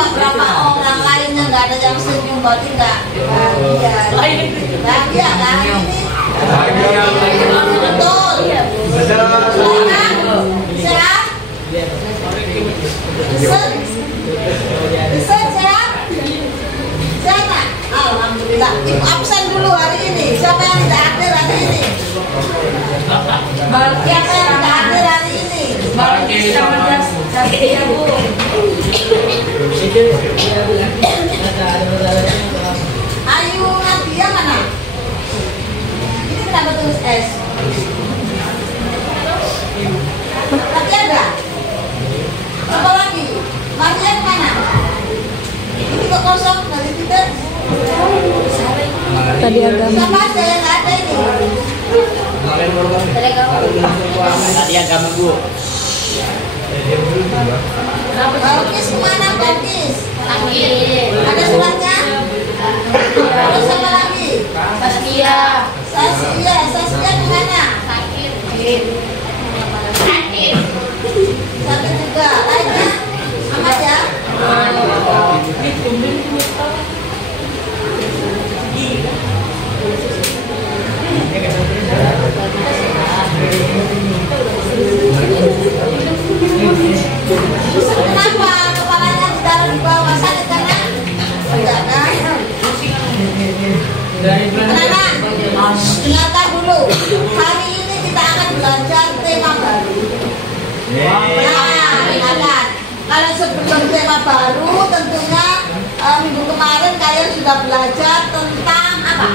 cuma berapa orang lainnya nggak ada yang senyum berarti nggak bahagia kan ini betul sehat sehat sehat alhamdulillah. Ibu absen dulu hari ini. Siapa yang tidak hadir hari ini? Siapa yang tidak hadir hari ini? Iya Bu. Ayu Nadia mana? Ini kenapa tulis S? Tapi ada? Apa lagi? Marian mana? Ini kok kosong? Nanti tidak? Tadi agama. Siapa aja yang nggak ada ini? Tadi agama Bu. Balkis kemana Balkis? Ada suratnya? Terus siapa lagi? Saskia kemana? Sakit juga. Lainnya? Amat ya? Kenapa kepalanya ditaruh di bawah? Sakit karena? Enggak kan? Anak-anak, dengarkan dulu. Hari ini kita akan belajar tema baru. Nah, dengarkan. Kalau sebelum tema baru, tentunya minggu kemarin kalian sudah belajar tentang apa?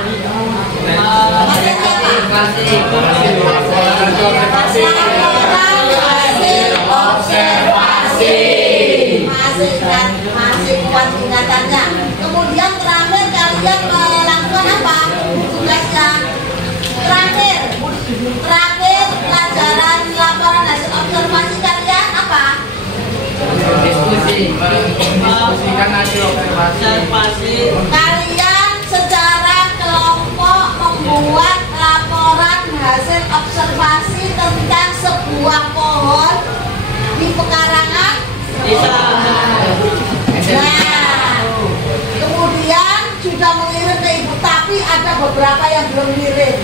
Masih kuat ingatannya. Kemudian terakhir kalian melakukan apa? Tugasnya terakhir pelajaran laporan hasil observasi kalian apa? Diskusikan hasil observasi. Kalian secara kelompok membuat laporan hasil observasi tentang sebuah pohon di pekarangan desa. Nah, kemudian sudah mengirim ke Ibu, tapi ada beberapa yang belum ngirim.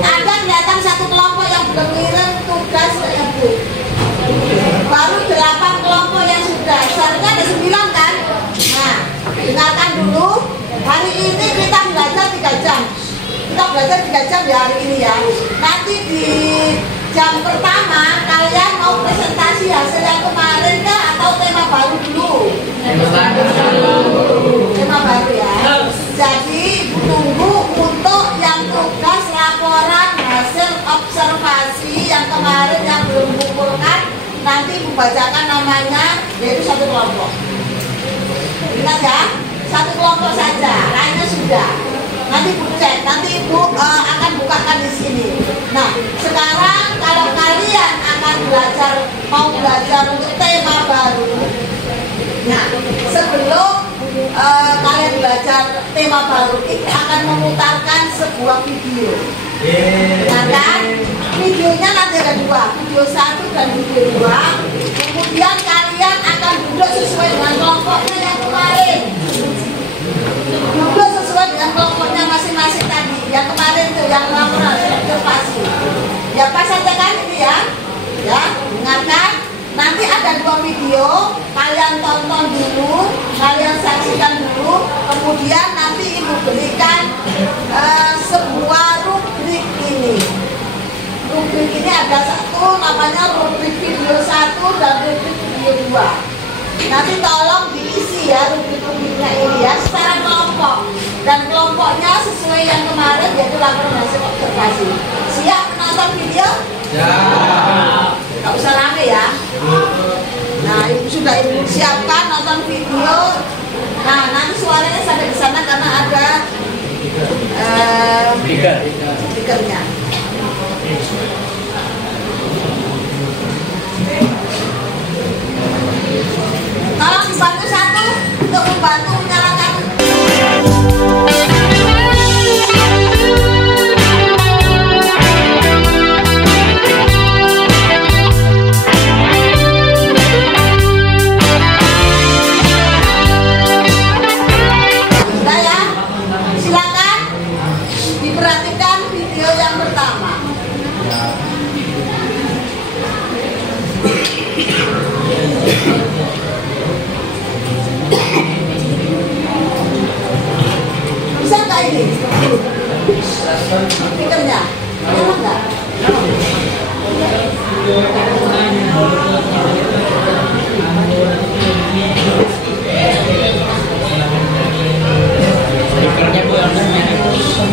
Ada kelihatan satu kelompok yang belum ngirim tugas ke Ibu. Baru 8 kelompok yang sudah. Seharusnya ada 9 kan? Nah, dengarkan dulu. Hari ini kita belajar 3 jam. Kita belajar 3 jam ya hari ini ya. Nanti di jam pertama kalian mau presentasi hasil yang kemarin kah atau tema baru dulu? Tema baru ya. Jadi tunggu untuk yang tugas laporan hasil observasi yang kemarin yang belum kumpulkan, nanti Ibu bacakan namanya, yaitu satu kelompok. Ingat ya, satu kelompok saja, lainnya sudah. Nanti Ibu cek, nanti Ibu akan bukakan di sini. Nah, sekarang kalau kalian akan mau belajar untuk tema baru. Nah, sebelum kalian belajar tema baru, kita akan memutarkan sebuah video. Nah kan, videonya nanti ada 2, video 1 dan video 2. Kemudian kalian akan duduk sesuai dengan kelompoknya yang kemarin. Duduk sesuai dengan kelompoknya masing-masing tadi. Yang kemarin tuh yang laporan observasi. Ya pas saja kan ini ya. Ya, dengarkan. Nanti ada 2 video, kalian tonton dulu, kalian saksikan dulu, kemudian nanti Ibu berikan sebuah rubrik ini. Rubrik ini ada satu, namanya rubrik video 1 dan rubrik video 2. Nanti tolong diisi ya rubrik-rubriknya ini ya, secara kelompok. Dan kelompoknya sesuai yang kemarin, yaitu laporan hasil observasi. Siap nonton video? Ya. Gak usah rame ya. Nah, Ibu sudah Ibu siapkan nonton video. Nah, nanti suaranya sampai di sana karena ada speakernya. Tolong dibantu satu untuk membantu menyalakan. Bisa nggak ini? Speakernya? Nyala nggak?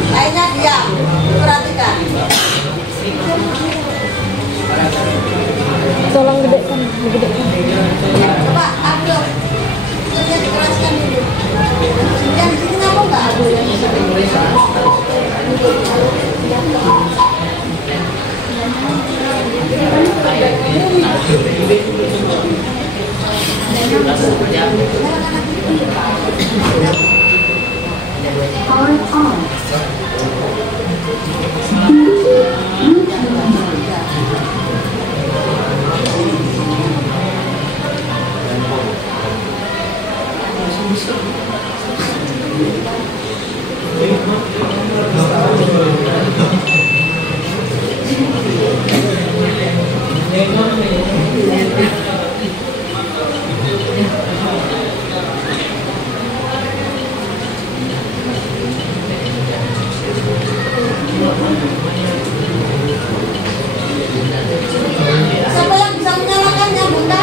Kayaknya diam, perhatikan. Tolong gedekan, digedekan. Coba ambil, speakernya dikeraskan dulu. Yang di sini ngapa nggak ada yang bisa? Siapa yang bisa menyalakannya, Bunda?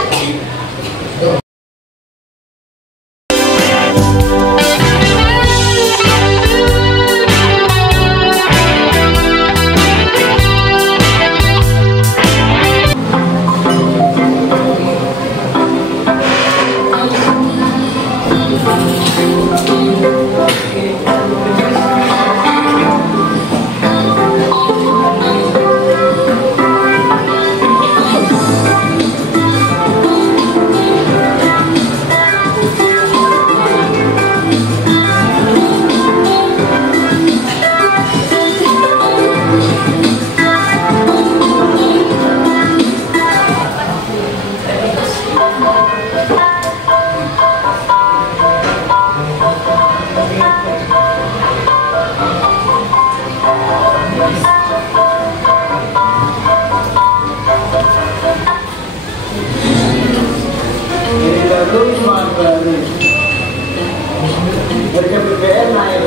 Harga BBM naik,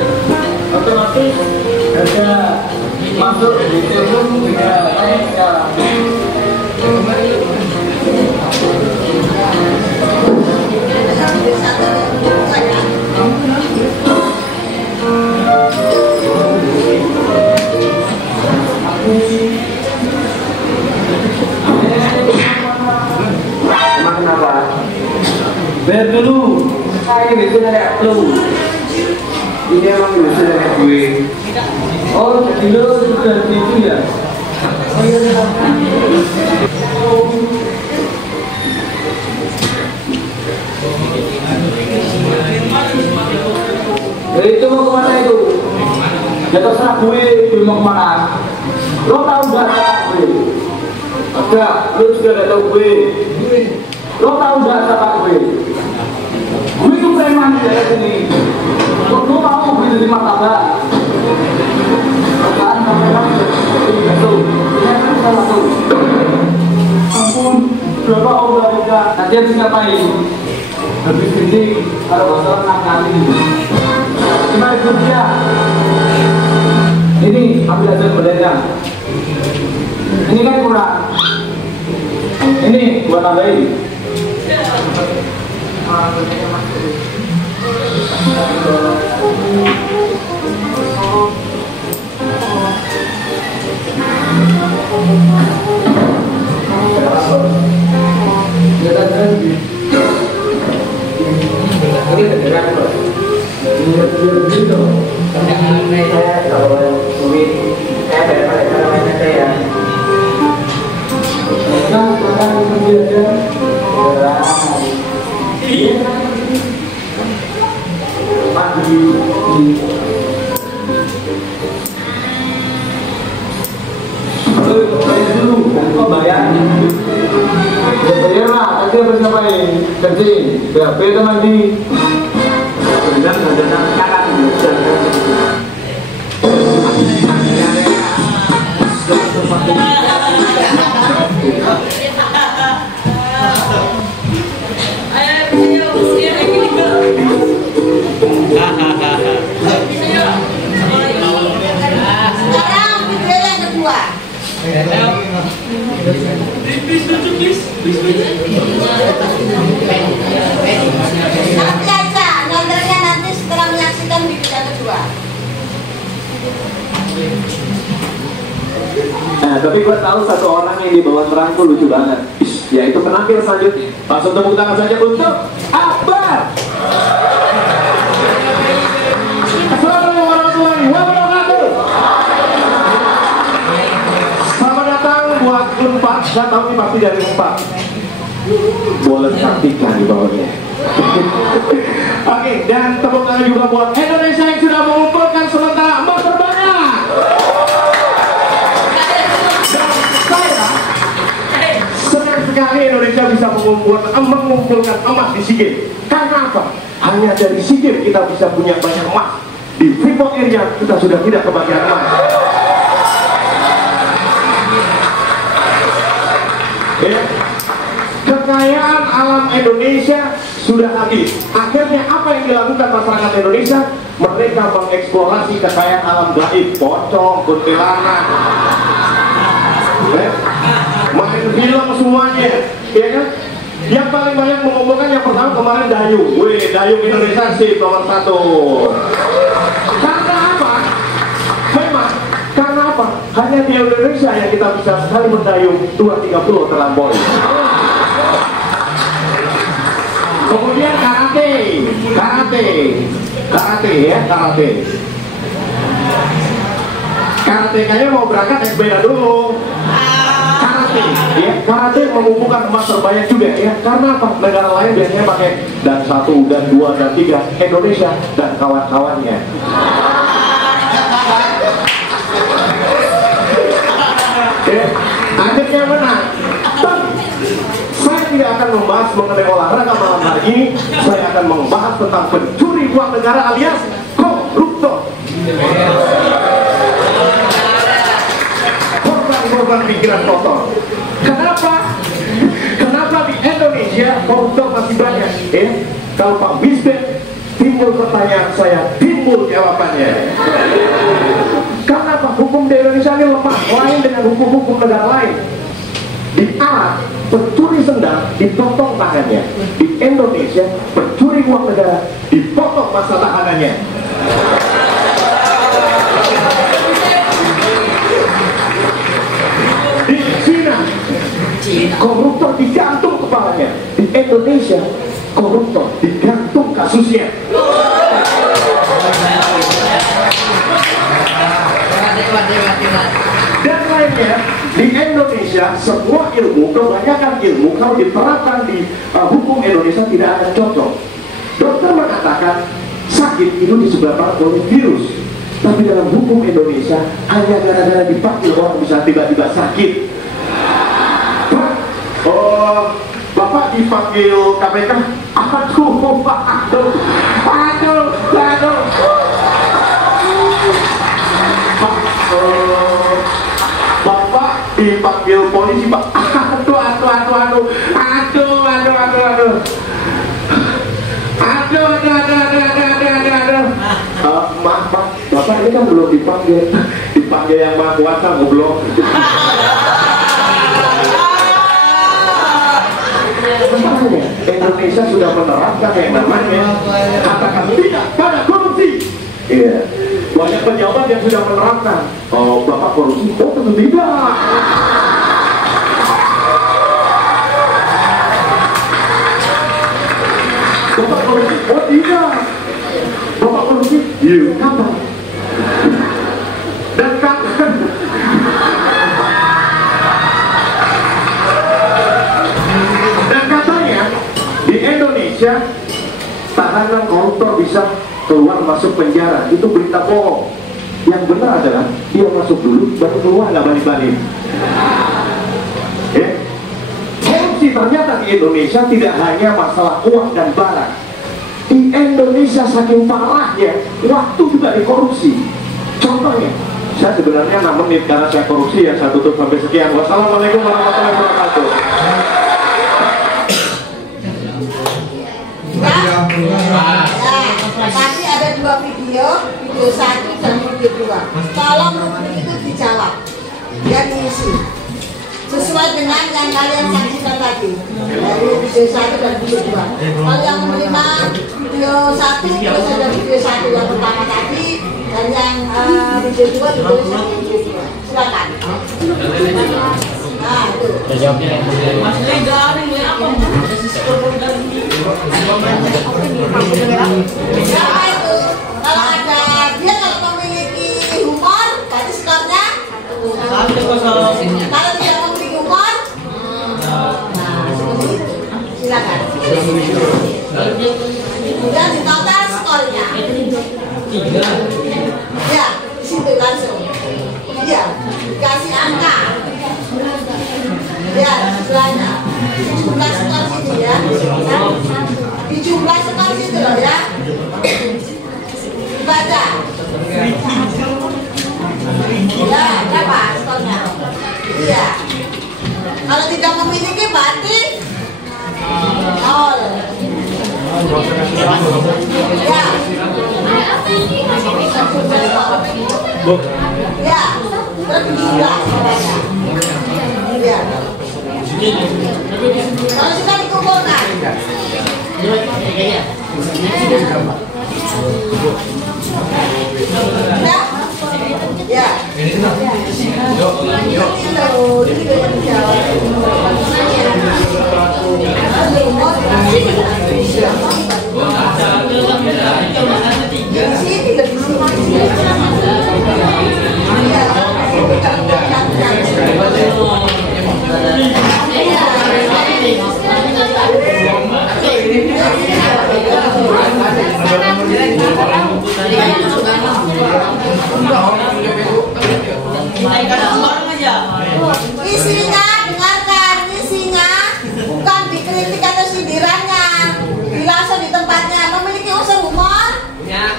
otomatis harga masuk di telur juga naik sekarang. Emang kenapa? Bayar dulu. Saya itu nenek lu. Ini emang biasa nenek gue. Oh, jadi lo sudah gitu ya? Oh iya. Itu mau kemana itu? Ya terserah gue, gue mau kemana? Lo tahu nggak siapa gue? Ada, lo juga nggak tahu gue. Lo tahu nggak siapa gue? Gue itu preman di daerah sini. Lo tahu gue jadi martabak? Apaan preman? Itu, ini salah satu. Ampun, berapa orang kita? Nanti habis ngapain? Habis ini kalau masalah nakali. 5.000 rupiah. Ini ambil aja bedanya. Ini kan kurang. Ini buat tambahin. Bayar lah, tadi harus ngapain? Kencing, BAB atau mandi? Benar, ada sekarang. Nanti aja, nontonnya nanti setelah menyaksikan video yang kedua. Nah, tapi gue tahu satu orang yang di bawah terang tuh lucu banget. Yaitu penampil selanjutnya. Langsung tepuk tangan saja untuk Akbar. Assalamualaikum warahmatullahi wabarakatuh. Selamat datang buat Unpad. Saya tahu ini pasti dari Unpad. Boleh praktikan di bawahnya. Oke, dan tepuk tangan juga buat Indonesia yang sudah mengumpulkan sementara emas terbanyak. Senang sekali Indonesia bisa mengumpulkan emas di SEA Games. Karena apa? Hanya dari SEA Games kita bisa punya banyak emas. Di Freeport area kita sudah tidak kebagian emas. Ya. Kekayaan alam Indonesia sudah habis. Akhirnya apa yang dilakukan masyarakat Indonesia? Mereka mengeksplorasi kekayaan alam gaib, pocong, kuntilanak, main film semuanya, ya kan? Yang paling banyak mengumpulkan yang pertama kemarin dayung. Dayung Indonesia sih nomor 1. Karena apa? Memang karena apa? Hanya di Indonesia yang kita bisa sekali mendayung 2-3 terlampaui. Kemudian karate ya, karate kayaknya mau berangkat naik sepeda dulu. Karate mengumpulkan emas terbanyak juga ya. Karena apa? Negara lain biasanya pakai dan 1, dan 2, dan 3. Indonesia dan kawan-kawannya. Akhirnya menang. Saya tidak akan membahas mengenai olahraga malam hari ini. Saya akan membahas tentang pencuri uang negara alias koruptor. Korban pikiran kotor. Kenapa? Kenapa di Indonesia koruptor masih banyak? Kalau Pak Bisbet timbul pertanyaan saya, timbul jawabannya. Karena apa? Hukum di Indonesia ini lemah, lain dengan hukum-hukum negara lain. Di Arab, pencuri sendal dipotong tangannya. Di Indonesia, pencuri uang negara dipotong masa tahanannya. Di Cina, koruptor digantung kepalanya. Di Indonesia, koruptor digantung kasusnya. Dan lainnya, di Indonesia semua ilmu, kebanyakan ilmu kalau diterapkan di hukum Indonesia tidak akan cocok. Dokter mengatakan sakit itu disebabkan oleh virus, tapi dalam hukum Indonesia hanya gara-gara dipanggil orang bisa tiba-tiba sakit. Bapak dipanggil KPK, aduh, Bapak dipanggil polisi, Pak. Aduh. Maaf, Pak. Bapak ini kan belum dipanggil. Dipanggil yang Maha Kuasa, goblok. Indonesia sudah menerapkan yang namanya katakan tidak pada korupsi. Iya. Banyak pejabat yang sudah menerapkan. Oh, Bapak korupsi? Oh, tentu tidak. Bapak korupsi? Oh, tidak. Bapak korupsi? Iya. Kapan? Dan kapan? Dan katanya di Indonesia tahanan koruptor bisa keluar masuk penjara. Itu berita bohong. Yang benar adalah dia masuk dulu baru keluar, nggak balik-balik. Korupsi ternyata di Indonesia tidak hanya masalah uang dan barang. Di Indonesia saking parahnya waktu juga dikorupsi. Contohnya, saya sebenarnya 6 menit karena saya korupsi ya, saya tutup sampai sekian. Wassalamualaikum warahmatullahi wabarakatuh. Nanti ada 2 video 1 dan video 2. Tolong rubrik itu dijawab. dia diisi sesuai dengan yang kalian saksikan tadi dari video 1 dan video 2. Kalau yang menerima video 1 terus ada video 1 yang pertama tadi, dan yang video 2 video 1. Silakan. Nah, itu. Siapa itu? Kalau ada dia kalau memiliki humor, berarti skornya 1-0. Kalau tidak memiliki humor, nah seperti itu. Silakan. Kemudian di total skornya. Ya, di situ langsung. Iya, dikasih angka. Ya, sebelahnya. Jumlah skor situ ya. Di jumlah skor situ loh ya. Baca. Ya, berapa skornya? Iya. Kalau tidak memiliki berarti 0. Ya. Ya, berjumlah skornya. Ya. Kalau sudah dikumpulkan. Ya. Isinya, dengarkan, isinya bukan dikritik atau sindirannya, langsung di tempatnya. Memiliki unsur humor. Nah,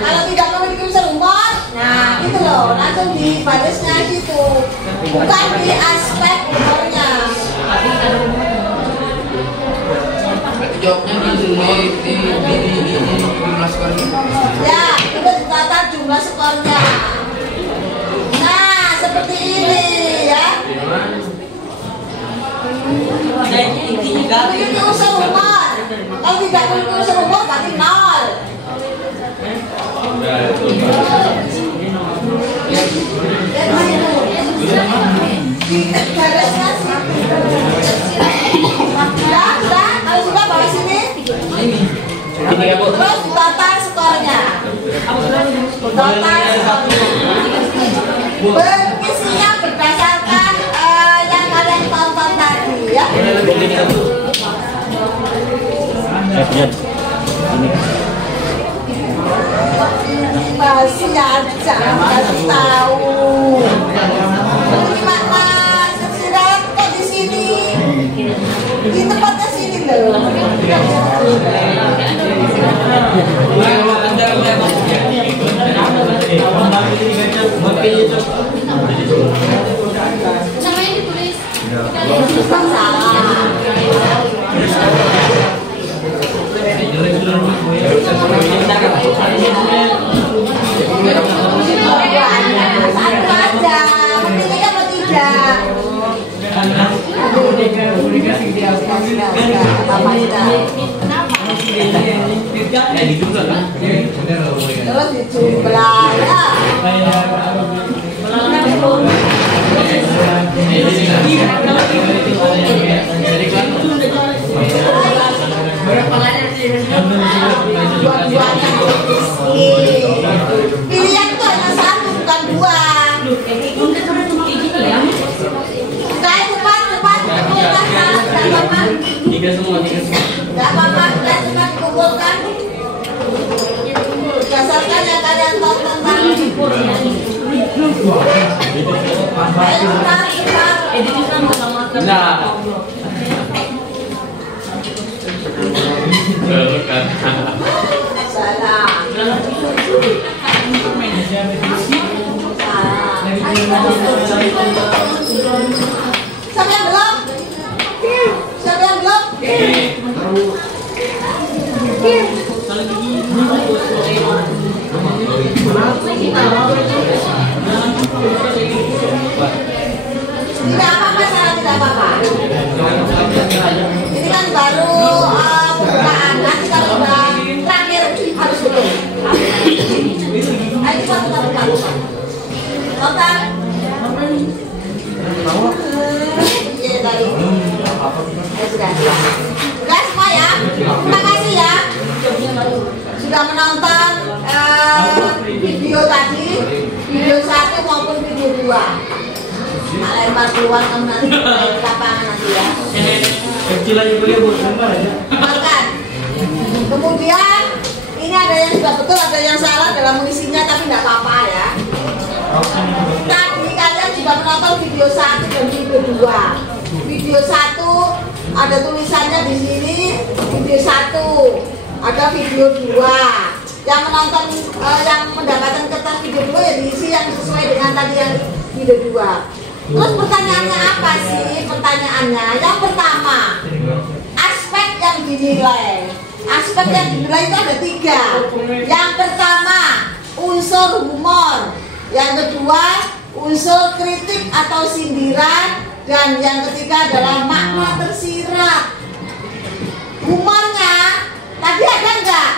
kalau tidak memiliki unsur humor, nah itu loh, langsung di barisnya situ, bukan di aspek humornya. Jawabnya di jumlah skornya. Ya, itu ditata jumlah skornya. Nah, seperti ini ya. Memiliki unsur humor. Kalau tidak memiliki unsur humor berarti 0. Garisnya sudah, kalau sudah bawa sini. Terus total skornya. Total skornya. Berisinya berdasarkan yang kalian tonton tadi ya. Masih aja kasih tahu. Gimana Sirat kok di sini? Di tempatnya sini loh. Namanya ditulis. Salah. Satu aja, memilih apa tidak? Terus dijumlah ya. Pilihan itu hanya satu, bukan dua. Tiga semua. Gak apa-apa, kita cuma dikumpulkan berdasarkan yang kalian tonton tadi. Ayo cepat. Nah. Salah. Siapa yang belum? Siapa yang belum? Nah. sudah. Sudah semua ya. Terima kasih ya. Sudah menonton video tadi, video 1 maupun video 2. Lempar keluar kamu nanti di lapangan nanti ya. Kecil aja boleh buat lempar aja. Makan. Kemudian ini ada yang sudah betul, ada yang salah dalam mengisinya, tapi tidak apa-apa ya. Tadi kalian sudah menonton video 1 dan video 2. Video 1 ada tulisannya di sini, video 1. Ada video 2. Yang menonton, yang mendapatkan kertas video 2 ya diisi yang sesuai dengan tadi yang video 2. Terus pertanyaannya apa sih? Pertanyaannya yang pertama, aspek yang dinilai. Aspek yang dinilai itu ada 3. Yang pertama, unsur humor. Yang kedua, unsur kritik atau sindiran. Dan yang ketiga adalah makna tersirat. Humornya tadi ada enggak?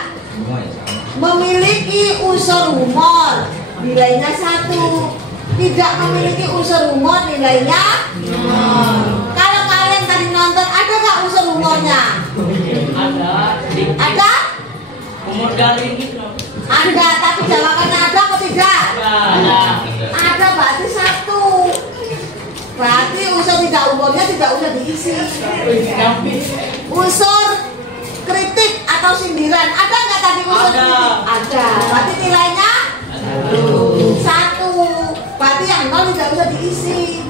Memiliki unsur humor, nilainya 1. Tidak memiliki unsur humor, nilainya 0. Kalau kalian tadi nonton, ada nggak unsur humornya? Ada? Umur dari ini Ada, tapi jawabannya ada atau tidak? Ada, berarti 1. Berarti unsur tidak humornya tidak usah diisi. Unsur kritik atau sindiran, ada nggak tadi unsur kritik? Ada. Berarti nilainya 1. Berarti yang 0 tidak usah diisi.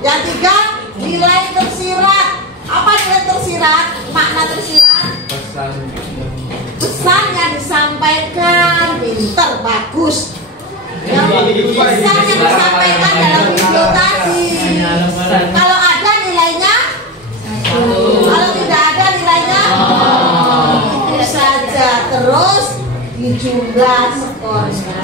Yang 3, nilai tersirat. Apa nilai tersirat? Makna tersirat? Pesan yang disampaikan. Pinter, bagus. Pesan yang disampaikan dalam video tadi. Kalau ada nilainya, kalau tidak ada nilainya, itu saja. Terus dijumlah skornya.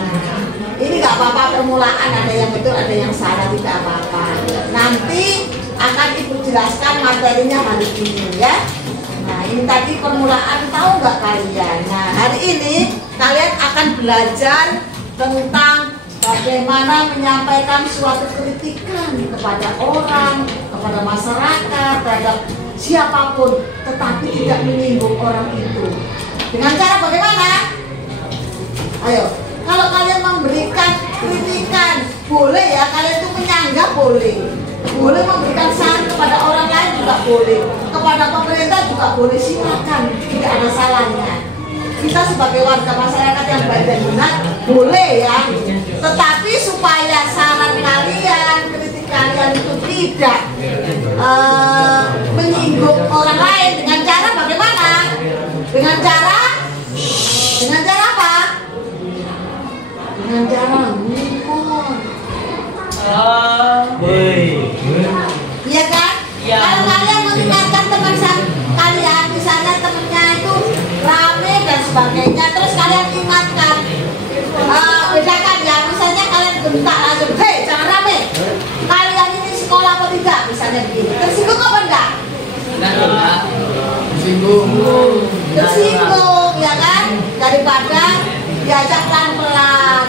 Ini nggak apa-apa, permulaan ada yang betul, ada yang salah, tidak apa-apa. Nanti akan Ibu jelaskan materinya hari ini ya. Nah ini tadi permulaan, tahu nggak kalian? Nah hari ini kalian akan belajar tentang bagaimana menyampaikan suatu kritikan kepada orang, kepada masyarakat, terhadap siapapun, tetapi tidak menyinggung orang itu. Dengan cara bagaimana? Ayo. Kalau kalian memberikan kritikan, boleh ya, kalian itu menyanggah boleh. Boleh memberikan saran kepada orang lain juga boleh. Kepada pemerintah juga boleh, silakan, tidak ada salahnya. Kita sebagai warga masyarakat yang baik dan benar, boleh ya. Tetapi supaya saran kalian, kritik kalian itu tidak menyinggung orang lain, dengan cara bagaimana? Dengan cara apa? Dengan cara humor. Iya kan? Ya. Kalau kalian mengingatkan teman kalian, misalnya temennya itu rame dan sebagainya, terus kalian ingatkan, bedakan ya, misalnya kalian bentak langsung, hei jangan rame, kalian ini sekolah apa tidak, misalnya begini, tersinggung apa enggak? Tersinggung, ya kan? Daripada diajak pelan-pelan.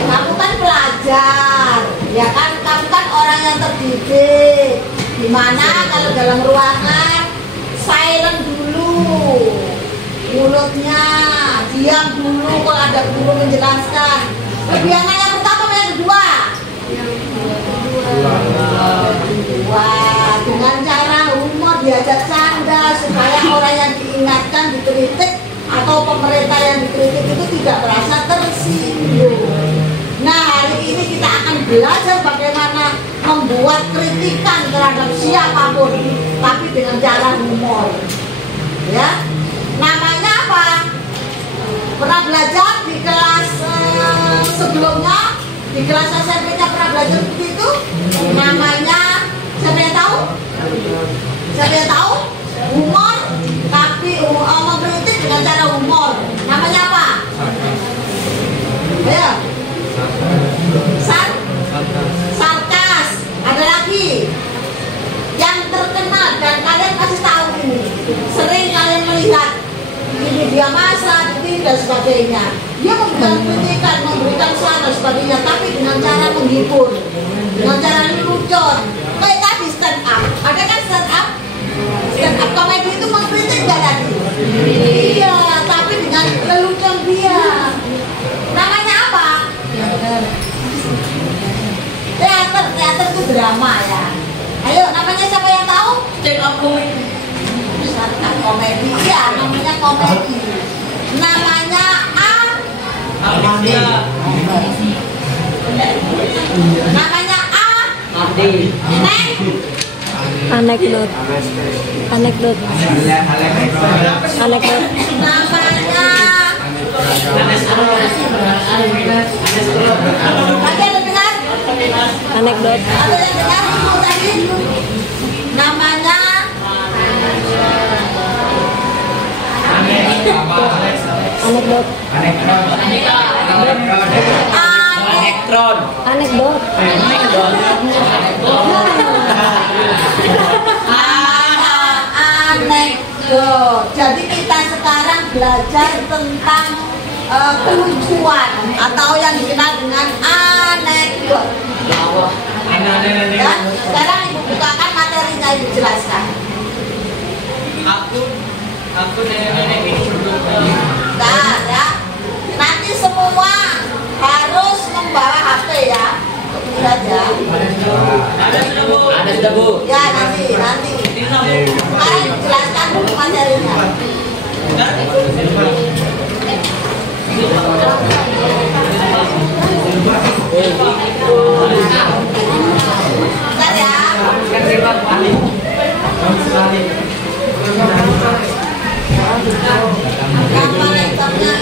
Kamu kan pelajar, ya kan? Kamu kan orang yang terdidik. Dimana kalau dalam ruangan silent dulu, mulutnya diam dulu kalau ada guru menjelaskan. Kebiasaan yang pertama yang kedua. Dengan cara humor, diajak canda supaya orang yang diingatkan, dikritik atau pemerintah yang dikritik itu tidak merasa tersinggung. Nah hari ini kita akan belajar bagaimana membuat kritikan terhadap siapapun, tapi dengan cara humor. Ya, namanya apa? Pernah belajar di kelas sebelumnya, di kelas SMP-nya pernah belajar begitu? Namanya, siapa yang tahu? Siapa yang tahu? Humor, tapi mengkritik dengan cara humor. Namanya apa? Ayo. Sarkas. Ada lagi yang terkenal dan kalian pasti tahu ini. Sering kalian melihat di media massa, di TV dan sebagainya. Dia memberikan kritikan, memberikan saran dan sebagainya, tapi dengan cara menghibur, dengan cara lucu. Kayak tadi stand up. Ada kan stand up? Komedi itu mengkritik nggak tadi? Iya, tapi dengan lelucon dia. Namanya apa? Teater itu drama ya. Ayo, namanya siapa yang tahu? Stand up comedy. Komedi, ya namanya komedi. Namanya Amanda. namanya Ade. Neng. Anekdot. Anekdot. Anekdot. Namanya ada yang dengar? Anekdot. Ada yang dengar ibu tadi? Namanya Anekdot. Elektron. Anekdot. anekdot. Jadi kita sekarang belajar tentang kelucuan atau yang dikenal dengan anekdot. Ya, sekarang ibu bukakan materinya, ibu jelaskan. Aku nenek ini berdua. Nah, ya. Nanti semua harus membawa HP ya. Lihat ya. Ada sudah bu. Ya nanti. Sekarang jelaskan dulu materinya. Lihat ya. Nama laptopnya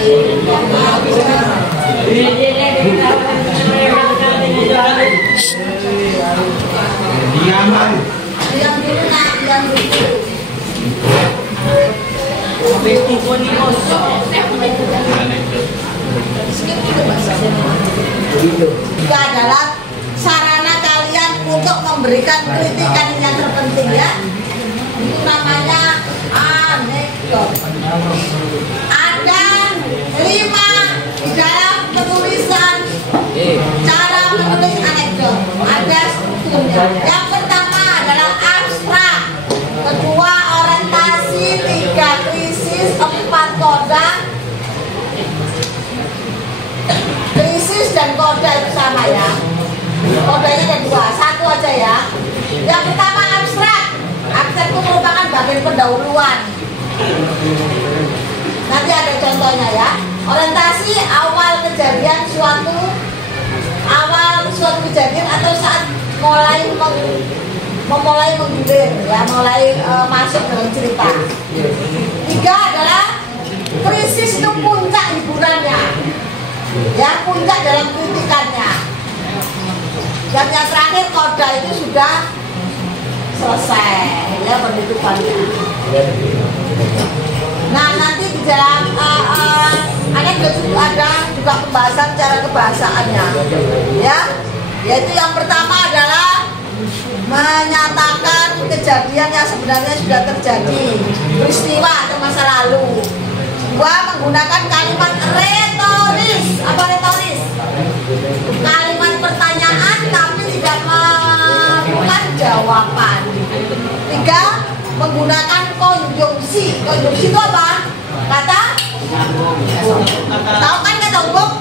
diam dulu nak, diam dulu. Itu adalah sarana kalian untuk memberikan kritikan yang terpenting ya. Itu namanya anekdot. Ada 5 di dalam penulisan cara menulis anekdot. Ada strukturnya. Yang pertama adalah abstrak, kedua orientasi, 3 krisis, 4 koda. Krisis dan koda itu sama ya. Kodanya ada 2, 1 aja ya. Yang pertama abstrak. Abstrak itu merupakan bagian pendahuluan. Nanti ada contohnya ya. Orientasi awal suatu kejadian atau saat memulai menggilir ya, mulai masuk dalam cerita. 3 adalah krisis, itu puncak hiburannya ya, puncak dalam kritikannya. Dan yang terakhir koda itu sudah selesai ya penutupannya. Nah nanti di dalam anekdot itu ada juga pembahasan cara kebahasaannya ya, yaitu yang pertama adalah menyatakan kejadian yang sebenarnya sudah terjadi, peristiwa atau masa lalu. 2, menggunakan kalimat retoris. Apa retoris? Kalimat pertanyaan tapi tidak merupakan jawaban. 3, menggunakan konjungsi. Konjungsi itu apa? Kata? Tahu kan kata hubung?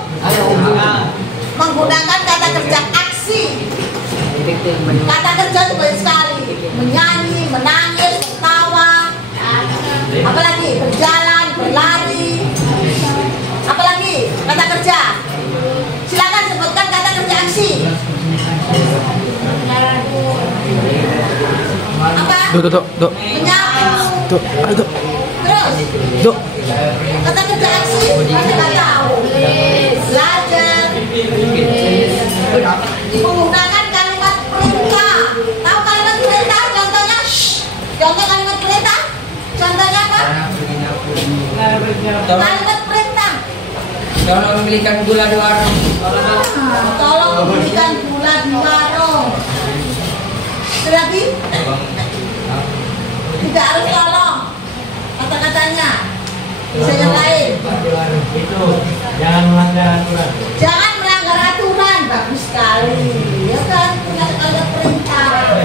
Menggunakan kata kerja aksi. Kata kerja itu banyak sekali. Menyanyi, menangis, tertawa. Apalagi berjalan, berlari. Apalagi kata kerja. Silakan sebutkan kata kerja aksi. Apa? Duk. Menyapu. Duk. Terus? Duk. Kata kerja aksi, masih nggak tahu. Belajar. Menggunakan kalimat perintah. Tahu kalimat perintah? Contohnya, contoh kalimat perintah. Contohnya apa? Kalimat perintah. Tolong membelikan gula di warung. Tolong belikan gula di warung. Lagi? Tidak harus tolong. Kata-katanya. Bisa yang lain. Itu jangan melanggar aturan. Jangan melanggar aturan. Bagus sekali. Ya kan, punya kalimat perintah.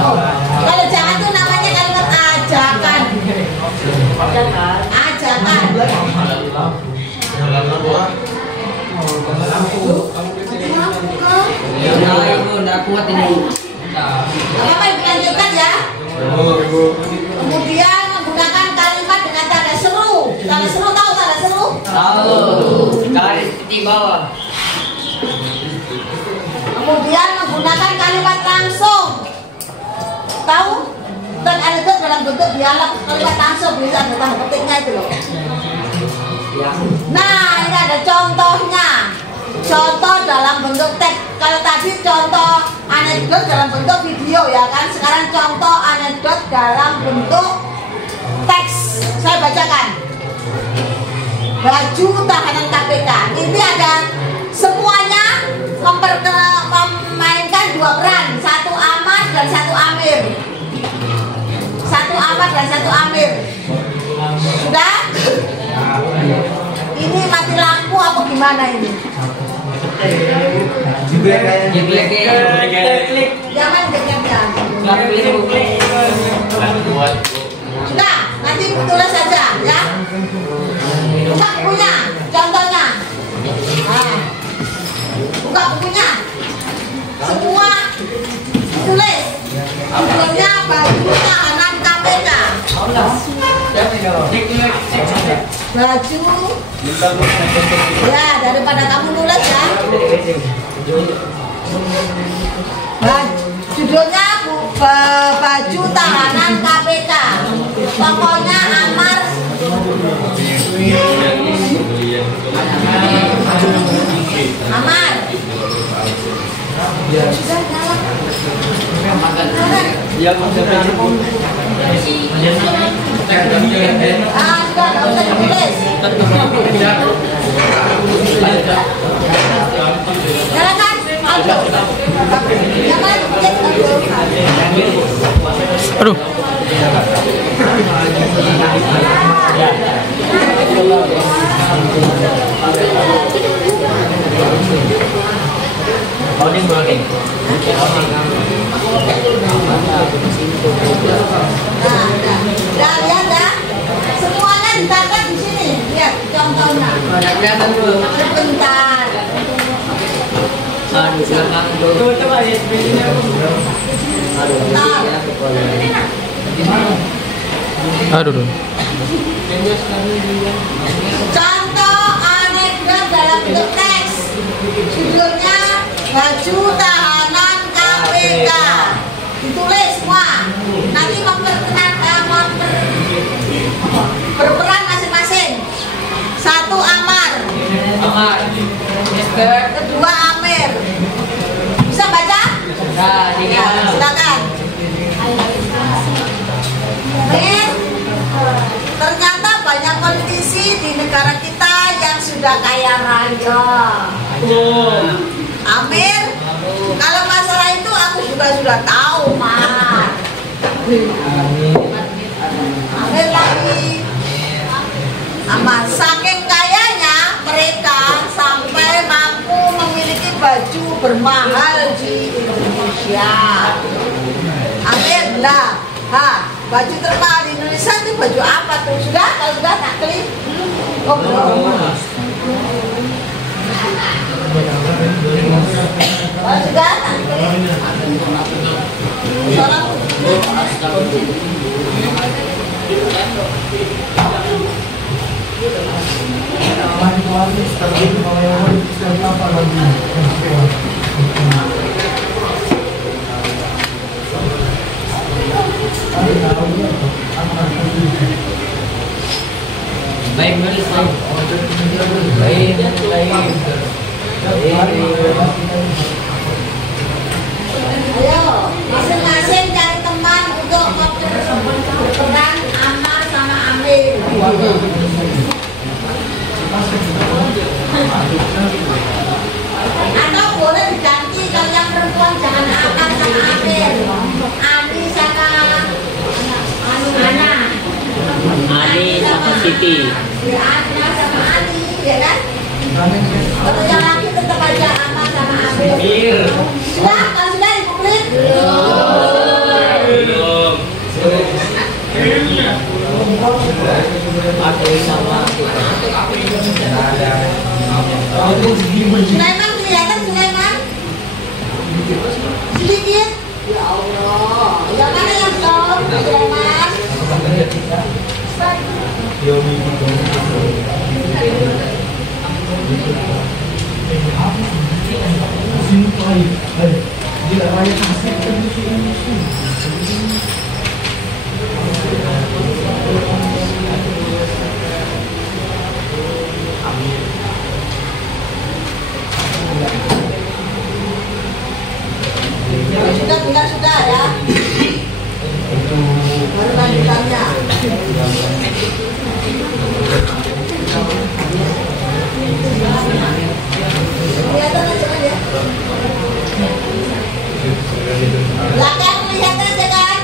Oh, kalau jangan tuh namanya kalimat ajakan. Tahu. Garis di bawah. Kemudian menggunakan kalimat langsung. Tahu? Dan anekdot dalam bentuk dialog kalimat langsung bisa tanda petiknya itu loh. Nah, ini ada contohnya. Contoh dalam bentuk teks. Kalau tadi contoh anekdot dalam bentuk video ya kan. Sekarang contoh anekdot dalam bentuk teks. Saya bacakan. Baju tahanan KPK. Ini ada semuanya memainkan dua peran. Satu Ahmad dan satu Amir. Satu Ahmad dan satu Amir. Sudah? Ini mati lampu apa gimana ini? Jangan dekatnya. Sudah, nanti tulis saja ya. Buka bukunya, contohnya. Nah, buka bukunya. Semua tulis. Judulnya baju tahanan KPK. Baju. Ya, daripada kamu nulis ya. Judulnya baju tahanan KPK. Tokohnya Amar. Amar. Sudah nyala. Sudah, nggak usah ditulis. Silakan, Aldo. Jangan cek Aduh. Loading. Nah, lihat ya. Semuanya ditata di sini. Lihat contohnya. Kelihatan dulu. Sebentar. Coba ya sebenarnya. Aduh. Contoh anekdot dalam bentuk teks. Judulnya baju tahanan KPK. Ditulis semua. Nanti berperan masing-masing. Satu Amar. Kedua Amir. Bisa baca? Ya, silakan. Amir. Ternyata banyak politisi di negara kita yang sudah kaya raya. Amir, kalau masalah itu aku juga sudah tahu, Mas. Amir lagi. Amat saking kayanya mereka sampai mampu memiliki baju bermahal di Indonesia. Amir lah. Baju termahal di Indonesia itu baju apa tuh? Sudah? Kalau sudah tak klik. Oh, belum. Kalau sudah tak klik. Baik. Ayo, masing-masing cari teman untuk berperan Amar sama Amir. Atau boleh diganti kalau yang perempuan jangan Amar sama Amir. Ani sama Ana. Ali sama Siti. Ya, Ana sama Ani, ya kan? Kalau yang laki tetap aja Amar sama Amir. Sudah, kalau sudah dikumpulin? Belum. Sulaiman kelihatan Sulaiman? Sedikit? Ya Allah. Yang mana yang top? Sulaiman? Sudah ya. Baru lanjutannya. Kelihatan aja kan ya? Belakang lihat aja kan?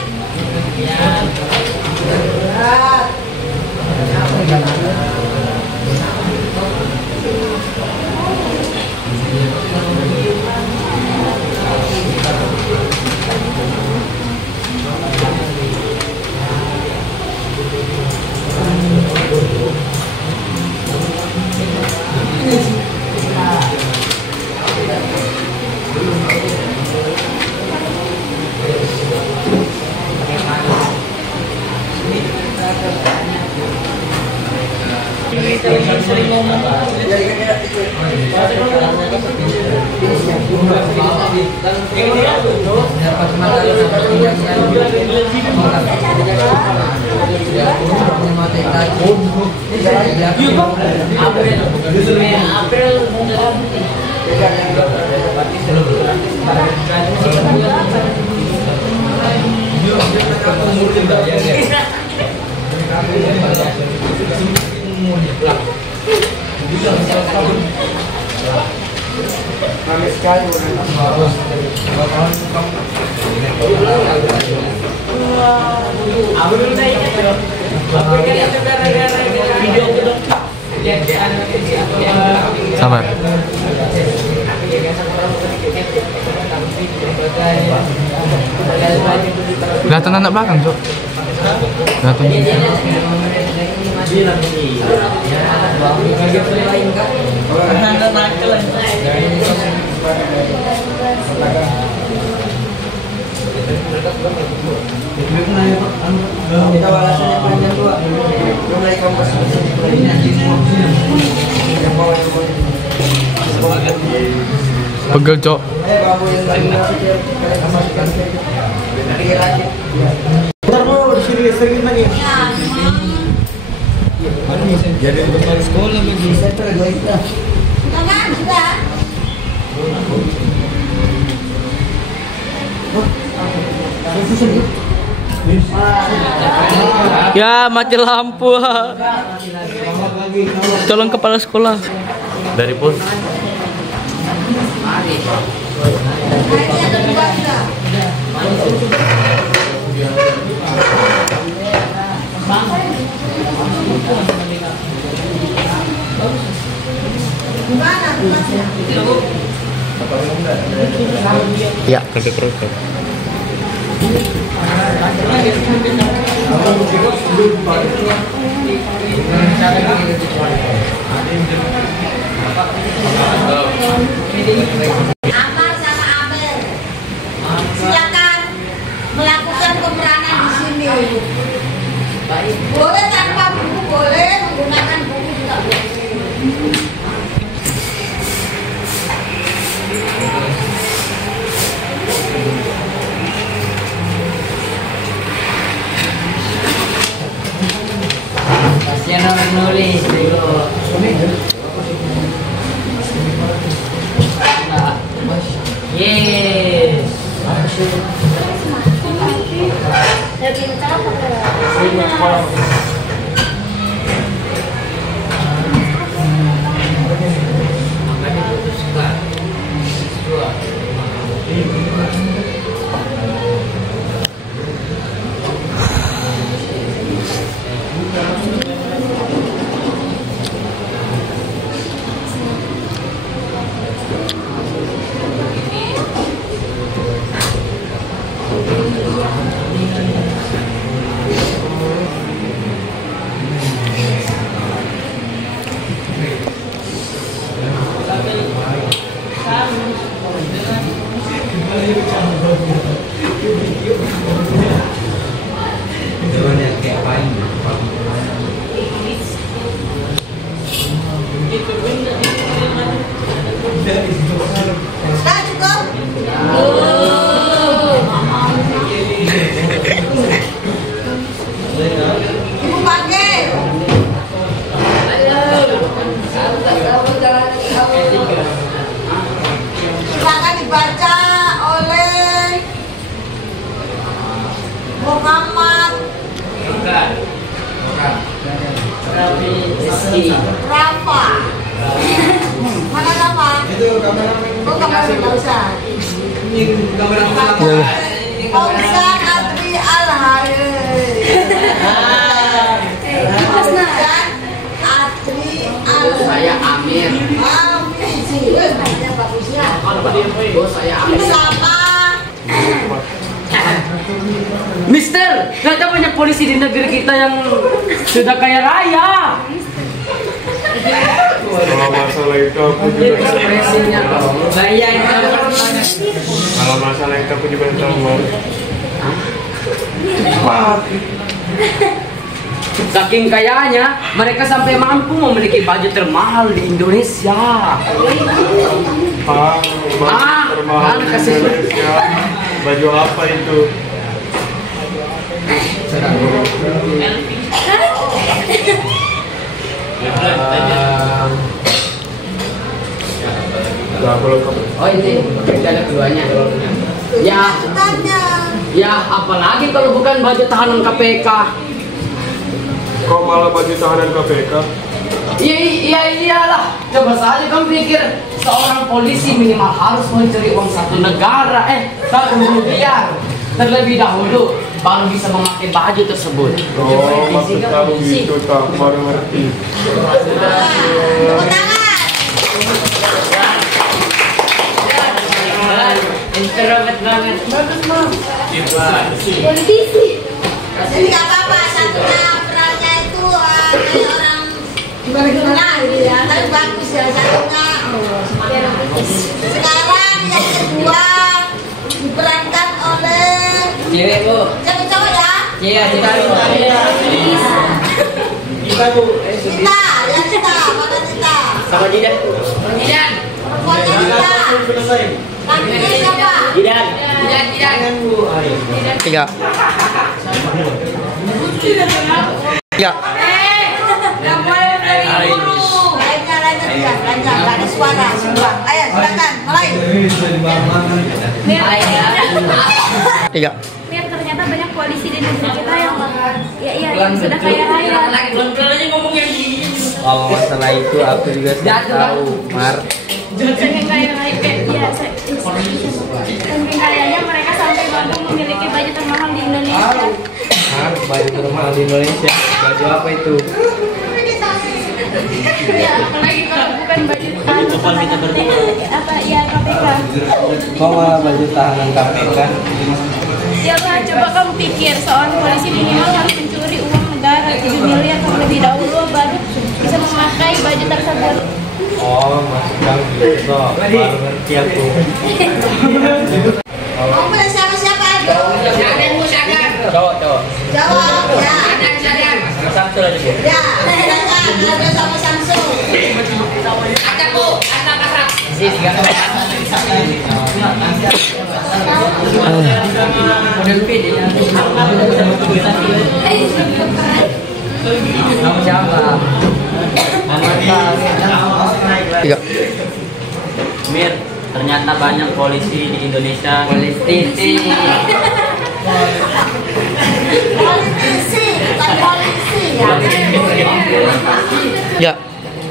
Sering ngomong. Sabar. Kelihatan anak belakang, Cok. Kelihatan. Kita balasannya panjang dua. Mulai kampus. Pegel, Cok. Ntar mau sering lagi. Jadi untuk sekolah lagi. Tangan sudah. Ya, mati lampu. Tolong kepala sekolah. Dari pun. Ya, sampai perut. Amar sama Abel, silakan melakukan pemeranan di sini. Boleh tanpa buku, boleh menggunakan buku juga boleh. Kasihan orang nulis dulu. Yes. Rafa. Mana Rafa? Oh, kameramen nggak usah. Fauzan Adri Al-Hayy. Fauzan Adri Al-Hayy. Saya Amir. Amin sih. Namanya bagusnya. Saya Amir. Sama Mister, ternyata banyak polisi di negeri kita yang sudah kaya raya. Kalau masalah itu aku juga Ekspresinya dong. Kalau masalah itu aku juga tahu. Saking kayanya, mereka sampai mampu memiliki baju termahal di Indonesia. Termahal di kasih. Indonesia. Baju apa itu? Oh ini, kita ada keduanya. Ya, tanya. ya apalagi kalau bukan baju tahanan KPK. Kok malah baju tahanan KPK? Iyalah. Coba saja kamu pikir seorang polisi minimal harus mencuri uang satu negara, 1 miliar terlebih dahulu baru bisa memakai baju tersebut. Oh, maksud kamu gitu, tak baru ngerti. Tepuk tangan. Introvert banget. Politisi. Jadi nggak apa-apa, satunya perannya itu kayak orang gimana gitu ya, tapi bagus ya satunya. Sekarang yang kedua diperankan oleh Cewek bu. cowok ya. Iya kita. Cita, ya Cita, mana Cita? Sama Jidan. Perempuannya Cita. Lakinya siapa? Jidan. Tiga. Tiga. Lainnya, nggak ada suara, sumbang. Ayo, silakan, mulai. Tiga. Mir, ternyata banyak polisi di negeri kita yang sudah kaya raya. Oh, masalah itu aku juga sudah tahu, Mar. Saking kaya raya, saking kayanya mereka sampai mampu memiliki baju termahal di Indonesia. Mar, baju termahal di Indonesia. Baju apa itu? Ya, apalagi kalau bukan baju tahanan KPK. Kok malah baju tahanan KPK? Ya lah, coba kamu pikir seorang polisi minimal harus mencuri uang negara 7 miliar terlebih dahulu baru bisa memakai baju tersebut. Oh, maksud kamu gitu. Baru ngerti aku. Kamu punya siapa-siapa itu? Cowok. Jawab, ya. Samsul aja bu. Ya, silakan, ada sama Samsul. Tiga. Mir, ternyata banyak polisi di Indonesia. Politisi, bukan polisi ya. Ya.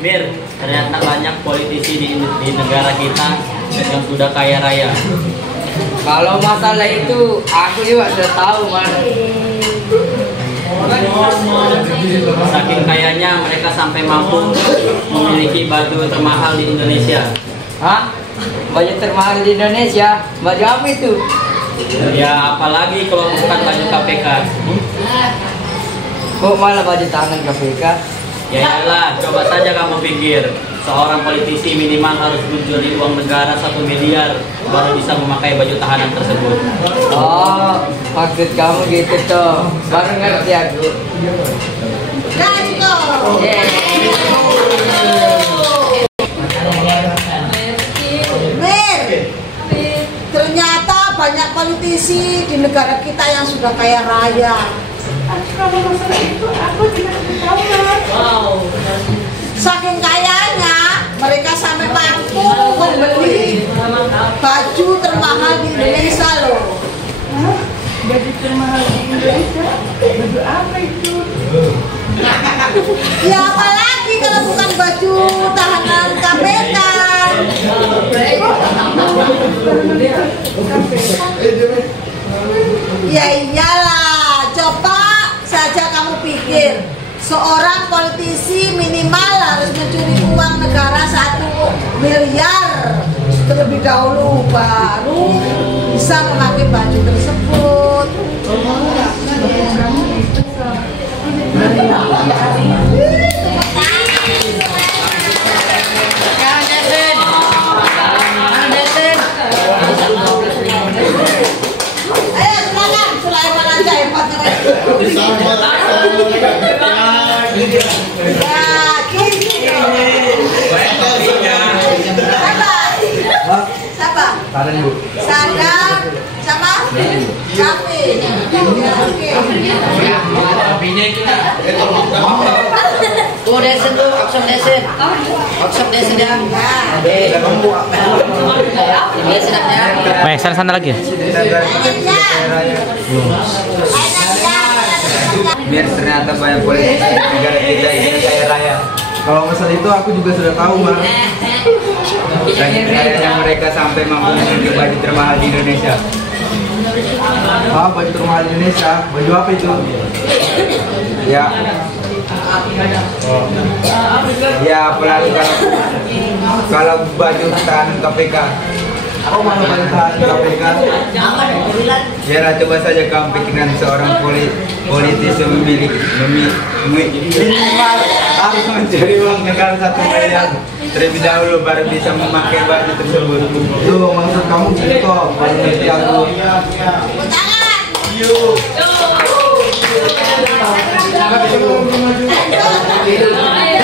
Mir, ternyata banyak politisi di negara kita yang sudah kaya raya. Kalau masalah itu aku juga sudah tahu, Mas. Saking kayanya mereka sampai mampu memiliki baju termahal di Indonesia. Hah? Baju termahal di Indonesia? Baju apa itu? Ya apalagi kalau bukan baju KPK. Kok malah baju tahanan KPK? Ya iyalah, coba saja kamu pikir seorang politisi minimal harus mencuri uang negara 1 miliar baru bisa memakai baju tahanan tersebut. Oh, maksud kamu gitu tuh. Baru ngerti aku. Ganto. Mir, ternyata banyak politisi di negara kita yang sudah kaya raya. Kalau masalah itu aku tidak tahu, Mas. Saking kayanya mereka sampai mampu membeli baju termahal di Indonesia loh. Baju termahal di Indonesia? Baju apa itu? Ya apalagi kalau bukan baju tahanan KPK. Ya iyalah, coba saja kamu pikir, seorang politisi minimal harus mencuri uang negara 1 miliar terlebih dahulu baru bisa memakai baju tersebut. Ayo silakan, Sulaiman aja hebatnya. Ya, gini. Siapa? Saran Bu. Sadar sama Cafe. Ya, oke. Tuh desen tuh, workshop desen. Workshop desen ya. Desen ya. Baik, sana lagi. Biar ternyata banyak politisi negara kita ini kaya raya. Kalau masalah itu aku juga sudah tahu, Mas. Saking kayanya mereka sampai mampu membeli baju termahal di Indonesia. Ah, baju termahal di Indonesia. Baju apa itu? Ya. Oh. Ya, apalagi kalau baju tahanan KPK. Oh, mana baju tahanan KPK? Ya, coba saja kamu pikirkan seorang politisi minimal harus mencari uang negara 1 miliar terlebih dahulu baru bisa memakai baju tersebut. Tuh, maksud kamu gitu kok. Baru nanti aku. Yuk.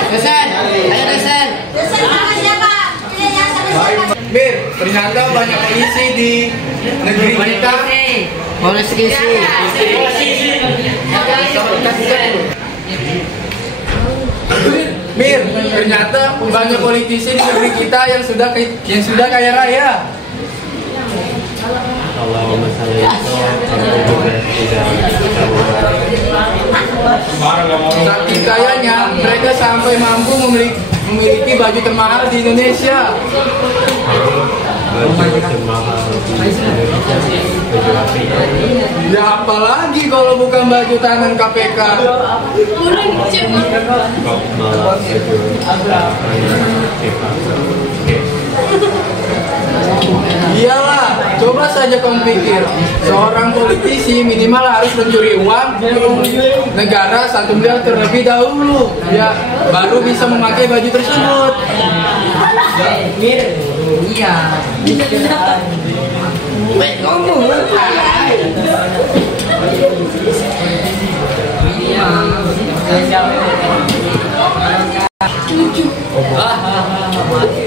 Desen, ayo desen. Desen sama siapa? Pilih yang sama siapa? Mir, ternyata banyak polisi di negeri kita. Polisi. Mir, ternyata banyak politisi di negeri kita yang sudah kaya raya. Kalau masalah itu aku juga tidak Saking kayanya mereka sampai mampu memiliki baju termahal di Indonesia. baju termahal di Indonesia, baju apa? Ya apalagi kalau bukan baju tahanan KPK. Malah baju Iyalah, coba saja kamu pikir, seorang politisi minimal harus mencuri uang negara 1 miliar terlebih dahulu, ya baru bisa memakai baju tersebut. Iya.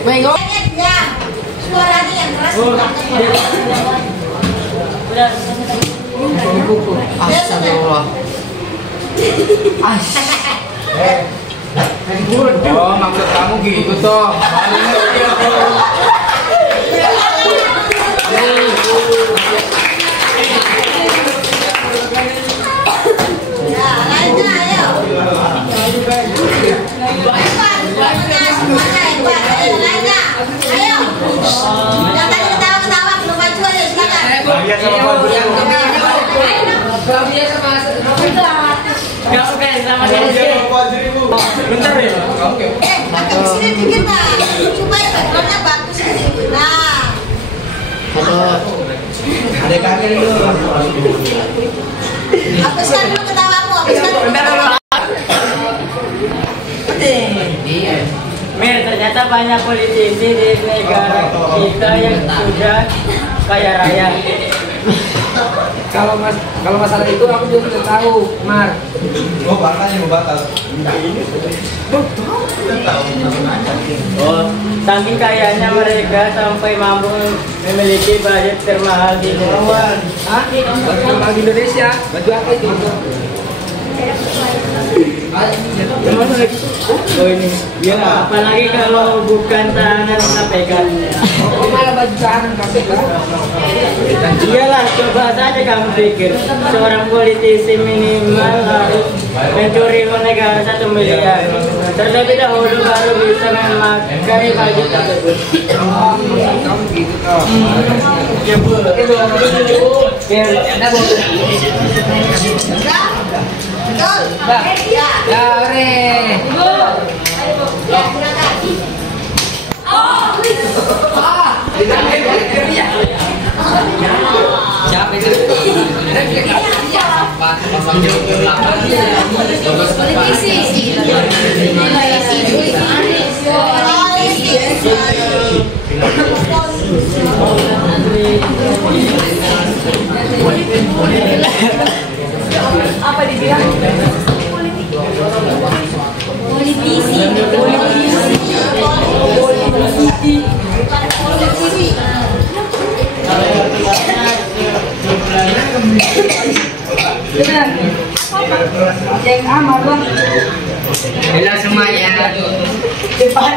Bengok. Ya, suaranya yang keras. Astagfirullah. Oh, maksud kamu gitu toh? Ya, lainnya ayo. Semuanya hebat. Ayo, lainnya. Ayo. Yang tadi ketawa-ketawa belum maju aja silakan. Bentar ya. Oke. Agak di sini dikit lah, supaya backgroundnya bagus ini. Nah. Ada kakek dulu. Hapuskan dulu ketawamu, hapuskan dulu. Mir, ternyata banyak politisi di negara kita yang sudah kaya raya. Kalau masalah itu aku juga sudah tahu, Mar. Oh, batal. Oh, saking kayanya mereka sampai mampu memiliki budget termahal di Indonesia. Hah? Baju termahal di Indonesia? Baju apa itu? Oh ini, ya apalagi kalau bukan tahanan KPK. Oh, malah Iyalah, coba saja kamu pikir seorang politisi minimal harus mencuri uang negara 1 miliar. Terlebih dahulu baru bisa memakai baju tersebut. Siapa itu? Apa dibilang? Politisi. Yang aman bang. Bila semuanya Cepat.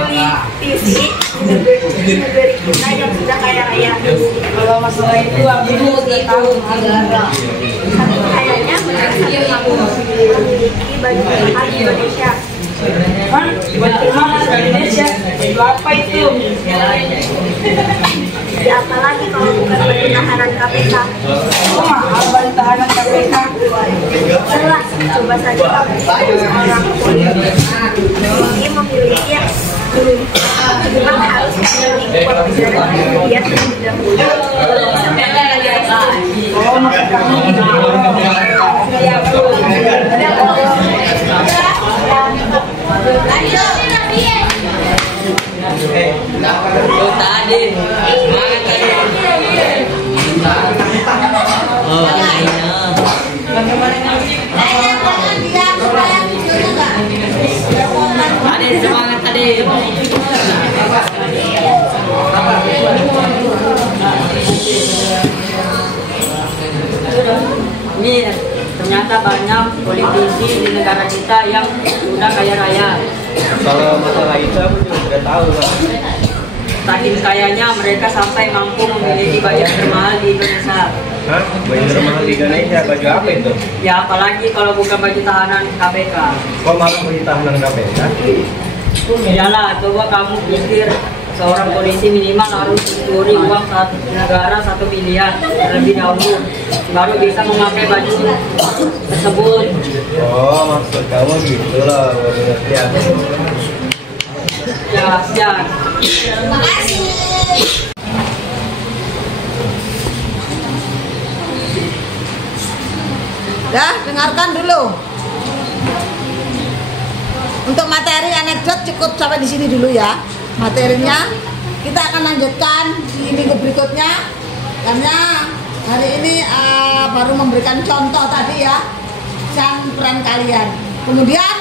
Politisi negeri kita yang sudah kaya raya. Kalau masalah itu aku tahu negara. Kayaknya mereka mampu memiliki baju mahal di Indonesia. Bagaimana di Indonesia? Itu apa itu? Ya, apalagi kalau bukan baju tahanan KPK. Oh, mahal tahanan KPK. Jelas, coba saja seorang politisi memiliki memang harus memiliki uang negara dia terlebih dahulu. Oh, maka kamu tadi semangat tadi. Oh, tadi semangat tadi. Ini ternyata banyak politisi di negara kita yang sudah kaya raya. Kalau masalah itu aku juga sudah tahu, Pak. Saking kayanya mereka sampai mampu memiliki baju termahal di Indonesia. Hah? Baju termahal di Indonesia, baju apa itu? Ya apalagi kalau bukan baju tahanan KPK. Kok malah baju tahanan KPK? Iyalah, coba kamu pikir seorang polisi minimal harus mencuri uang negara 1 miliar terlebih dahulu baru bisa memakai baju tersebut. Oh, maksud kamu gitu loh, baru ngerti aku. Ya. Terima kasih. Ya, dengarkan dulu. Untuk materi anekdot cukup sampai di sini dulu ya. Materinya kita akan lanjutkan di minggu berikutnya karena hari ini baru memberikan contoh tadi ya peran kalian. Kemudian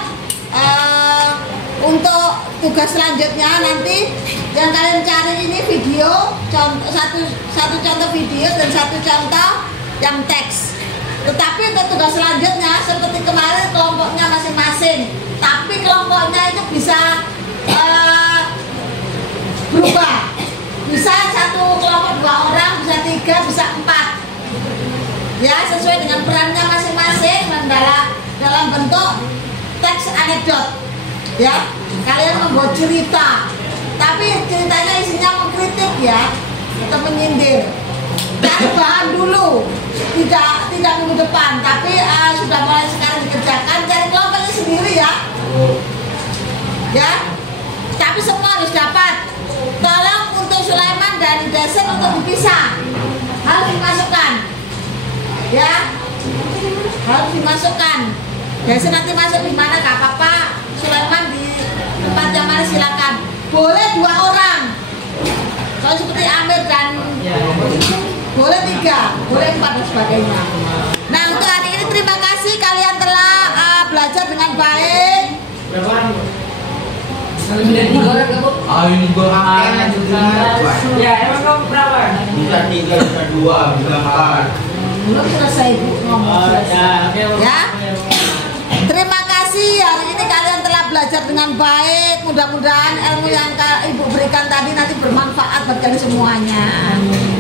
untuk tugas selanjutnya nanti yang kalian cari ini video satu contoh video dan satu contoh yang teks. Tetapi untuk tugas selanjutnya seperti kemarin kelompoknya masing-masing, tapi kelompoknya itu bisa berubah, bisa satu kelompok 2 orang, bisa 3, bisa 4 ya, sesuai dengan perannya masing-masing dalam bentuk teks anekdot ya. Kalian membuat cerita, tapi ceritanya isinya mengkritik ya atau menyindir. Cari bahan dulu, tidak minggu depan, tapi sudah mulai sekarang dikerjakan. Cari kelompoknya sendiri ya, tapi semua harus dapat. Tolong untuk Sulaiman dan Desen untuk dipisah, harus dimasukkan ya, harus dimasukkan. Desen nanti masuk di mana gak apa-apa, Sulaiman di tempat yang mana silakan. Boleh 2 orang, kalau seperti Amir dan boleh 3, boleh 4 dan sebagainya. Nah, untuk hari ini terima kasih kalian telah belajar dengan baik. Ya, emang kamu berapa? Bisa 3, bisa 2, bisa 4. Belum selesai Bu ngomong selesai. Ya. Ya. Terima kasih hari ini kalian belajar dengan baik. Mudah-mudahan ilmu yang Ibu berikan tadi nanti bermanfaat bagi kalian semuanya.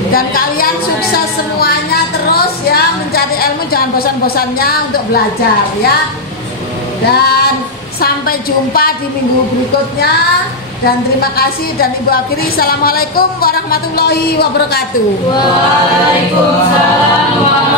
Dan kalian sukses semuanya terus ya mencari ilmu, jangan bosan-bosannya untuk belajar ya. Dan sampai jumpa di minggu berikutnya. Dan terima kasih dan Ibu akhiri. Assalamualaikum warahmatullahi wabarakatuh. Waalaikumsalam.